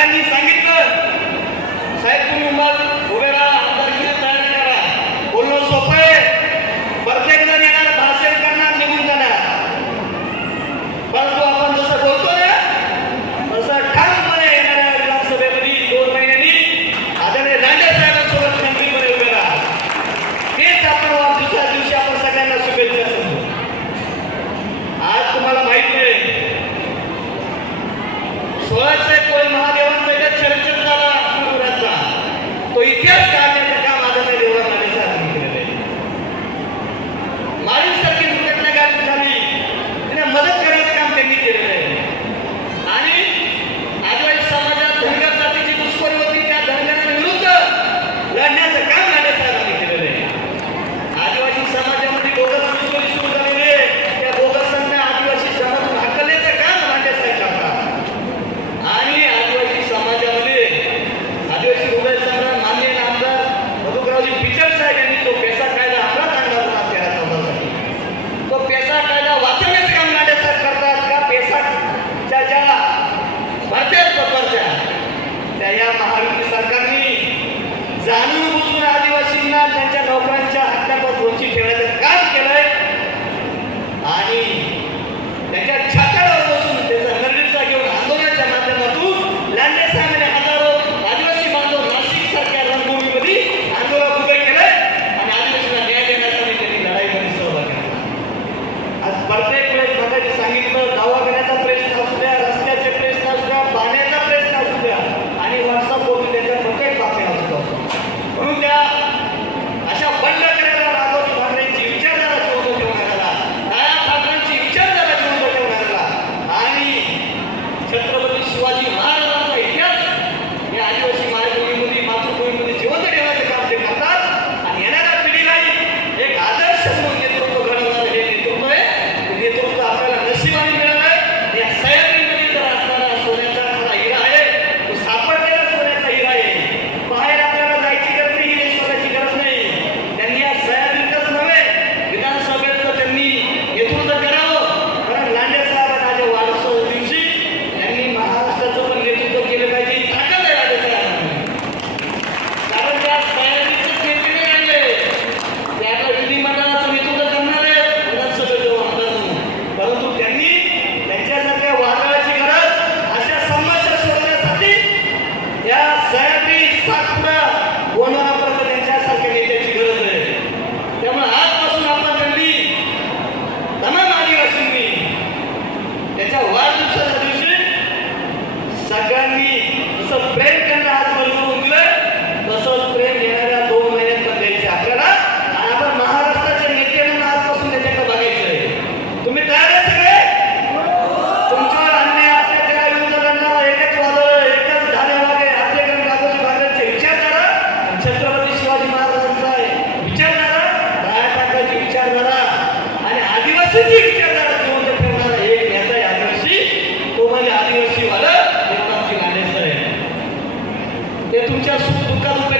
सगळ्यांनी सांगितलं. साहेब तुम्ही उभे राहा. por causa do pecado.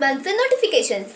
monthly notifications.